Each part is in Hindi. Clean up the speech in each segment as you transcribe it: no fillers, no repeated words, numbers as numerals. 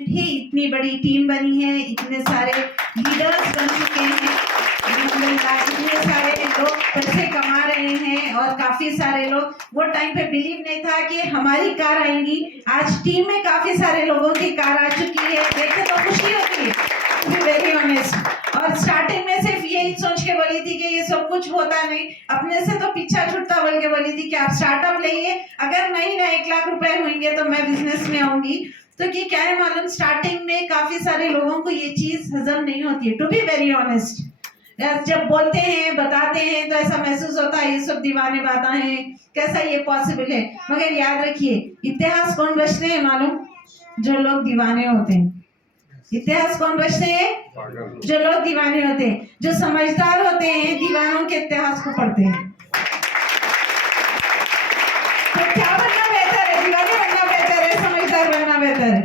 ही इतनी बड़ी टीम बनी है, इतने सारे लीडर्स बन चुके हैं, इतने सारे लोग पैसे कमा रहे हैं और काफी सारे लोग, वो टाइम पे बिलीव नहीं था कि हमारी कार आएंगी। आज टीम में काफी सारे लोगों की कार आ चुकी है, देखे तो खुशी होती है, टू बी वेरी ऑनेस्ट। और स्टार्टिंग में सिर्फ यही सोच के बोली थी कि ये सब कुछ होता नहीं, अपने से तो पीछा छूटता बोल के बोली थी कि आप स्टार्टअप लाइए, अगर महीना 1 लाख रुपए होंगे तो मैं बिजनेस में आऊंगी। तो कि क्या है मालूम, स्टार्टिंग में काफी सारे लोगों को ये चीज हजम नहीं होती है, टू बी वेरी ऑनेस्ट। जब बोलते हैं बताते हैं तो ऐसा महसूस होता है ये सब दीवाने बातें हैं, कैसा ये पॉसिबल है। मगर याद रखिए, इतिहास कौन बचते हैं मालूम? जो लोग दीवाने होते हैं। इतिहास कौन बचते हैं? जो लोग दीवाने होते हैं, जो समझदार होते हैं दीवानों के इतिहास को पढ़ते हैं। तो क्या बनना बेहतर है, दीवाने बनना बेहतर है, समझदार बनना बेहतर है?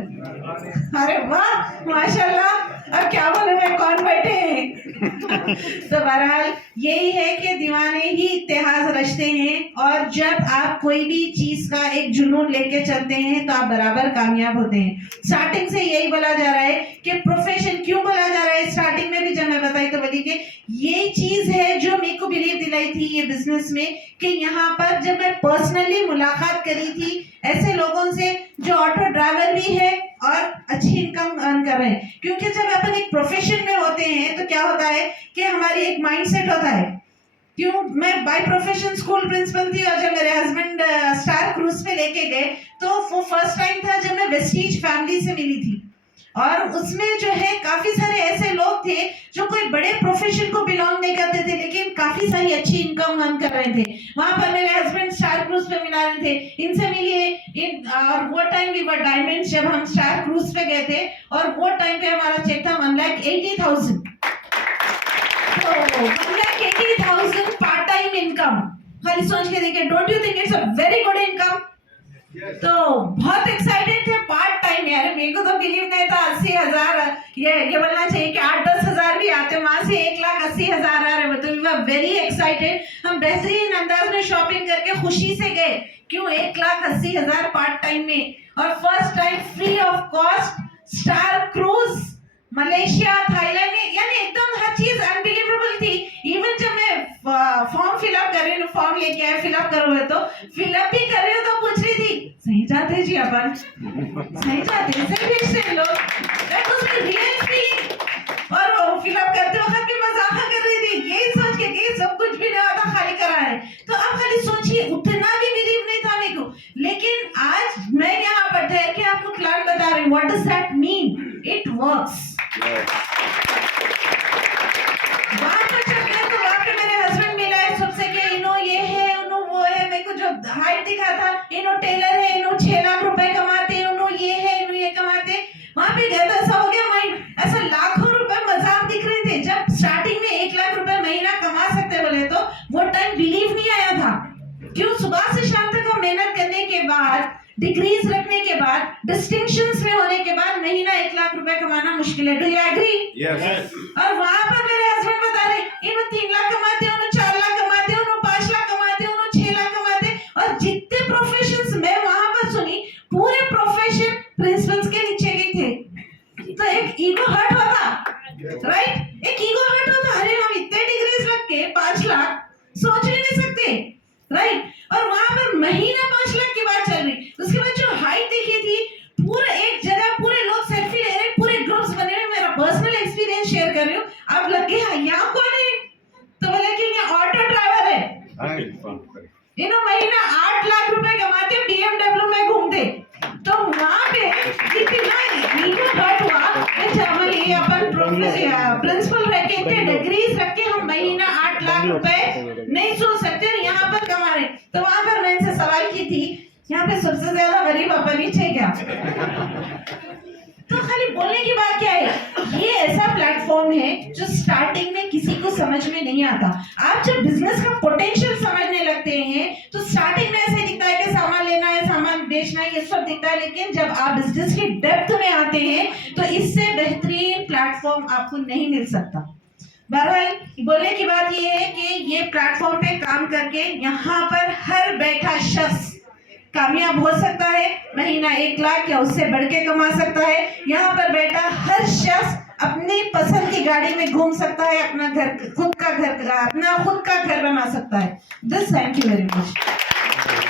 अरे वाह माशाल्लाह, अब क्या बोले मैं, कौन बैठे हैं। तो बहरहाल यही है कि दीवाने ही इतिहास रचते हैं, और जब आप कोई भी चीज का एक जुनून लेके चलते हैं तो आप बराबर कामयाब होते हैं। स्टार्टिंग से यही बोला जा रहा है कि प्रोफेशन क्यों बोला जा रहा है, स्टार्टिंग में भी जब मैं बताई तो बोली कि ये चीज है जो मेरे को बिलीव दिलाई थी ये बिजनेस में, कि यहाँ पर जब मैं पर्सनली मुलाकात करी थी ऐसे लोगों से जो ऑटो ड्राइवर भी है और अच्छी इनकम अर्न कर रहे हैं। क्योंकि जब अपन एक प्रोफेशन में होते हैं तो क्या होता है कि हमारी एक माइंडसेट होता है। क्यों, मैं बाय प्रोफेशन स्कूल प्रिंसिपल थी, और जब मेरे हस्बैंड स्टार क्रूज पे लेके गए तो वो फर्स्ट टाइम था जब मैं वेस्टीज फैमिली से मिली थी, और उसमें जो है काफी सारे ऐसे लोग थे जो कोई बड़े प्रोफेशन को बिलोंग नहीं करते थे, लेकिन काफी सारी अच्छी इनकम अर्न कर रहे थे। वहां पर मेरे हस्बैंड स्टार क्रूज पे मिला रहे थे, इनसे मिलिए और वो टाइम भी वो डायमंड, जब हम स्टार क्रूज पे गए थे और वो टाइम पे हमारा चेक था 1,80,000। तो 1,80,000 पार्ट टाइम इनकम, खाली सोच के देखिए, don't you think it's a very good income? तो बहुत एक्साइटेड थे, पार्ट टाइम यार, मेरे को तो बिलीव नहीं था 80,000, ये बोलना चाहिए कि 8-10 हजार भी आते, वहां से 1,80,000 आ रहे हैं। तो वी वर वेरी एक्साइटेड, हम बेहतरीन अंदाज में शॉपिंग करके खुशी से गए। क्यों? 1,80,000 पार्ट टाइम में, और first time free of cost star cruise Malaysia Thailand में, यानी एकदम हर चीज अनबिलीवेबल थी। इवन जब मैं फॉर्म फिलअप कर रही हूँ, फॉर्म लेके आए, फिलअप करोगे तो फिलअप भी कर रही हूँ तो पूछ रही थी सही जाते जी अपन, सही जाते सही भेजते लोग, उसमें रियल फीलिंग। और वो फिलअप करते वक्त भी मजाक कर रही थी, यही सोच के कि सब कुछ भी नहीं होता, खाली करा है। तो अब खाली सोचिए, उतना भी बिलीव नहीं था मेरे को, लेकिन आज मैं यहाँ पर ठहर के आपको प्लान बता रही हूँ। What does that mean? It works. वहां पर जब गए तो वहां पे मेरे हस्बैंड मिला है सबसे कि इनो ये है, इनो वो है, मेरे को जो हाइट दिखा था, इनो टेलर है, इनो 6 लाख रुपए कमाते, इनो ये है, इनो ये कमाते। वहां पे गए तो ऐसा हो गया माइंड, ऐसा लाखों रुपए मजाक दिख रहे थे। जब स्टार्टिंग में 1 लाख रुपए महीना कमा सकते बोले तो वो टाइम बिलीव नहीं आया था। क्यों? सुबह से शाम तक हम मेहनत करने के बाद, डिग्रीज रखने के बाद, डिस्टिंक्शंस में होने के बाद महीना 1 लाख रुपए कमाना मुश्किल है। Do you agree? Yes. और वहां पर मेरे हस्बैंड बता रहे, इन्हों 3 लाख कमाते, उन्होंने 4 लाख कमाते, उन्होंने 5 लाख कमाते, उन्होंने 6 लाख कमाते। और जितने प्रोफेशंस मैं वहां पर सुनी, पूरे प्रोफेशन प्रिंसिपल्स के नीचे गए थे। तो एक ईगो हर्ट होता, राइट? एक ईगो हर्ट होता, अरे हम इतने डिग्रीज रख के 5 लाख सोच ही नहीं सकते, राइट? और वहां पर महीना 5 लाख की बात चल रही। उसके बाद जो हाइट देखी थी, पूरा एक जगह पूरे लोग सेल्फी ले रहे, पूरे ग्रुप्स बने हुए, मेरा पर्सनल एक्सपीरियंस शेयर कर रही हूँ। अब लग गया यहाँ कौन है, तो बोले कि ये ऑटो ड्राइवर है, इन्हों महीना 8 लाख रुपए कमाते, BMW में घूमते। तो वहां पे इतना ईगो हर्ट हुआ, अच्छा हम ये अपन प्रिंसिपल रह के इतने डिग्रीज रख के हम महीना 8 लाख रुपए नहीं सोच सकते, यहाँ पर कमा रहे। तो वहां पर मैं इनसे सवाल की थी, यहाँ पे सबसे ज्यादा गरीब अपन ही थे क्या? तो खाली बोलने की बात क्या है, ये ऐसा प्लेटफॉर्म है जो स्टार्टिंग में किसी को समझ में नहीं आता। आप जब बिजनेस का पोटेंशियल समझने लगते हैं तो स्टार्टिंग में ऐसे दिखता है कि सामान लेना है, सामान बेचना है, ये सब दिखता है, लेकिन जब आप बिजनेस की डेप्थ में आते हैं तो इससे बेहतरीन प्लेटफॉर्म आपको नहीं मिल सकता। बहरहाल बोलने की बात ये है कि ये प्लेटफॉर्म पे काम करके यहाँ पर हर बैठा शख्स कामयाब हो सकता है, महीना 1 लाख या उससे बढ़ के कमा सकता है। यहाँ पर बैठा हर शख्स अपनी पसंद की गाड़ी में घूम सकता है, अपना खुद का घर बना सकता है। This thank you very much.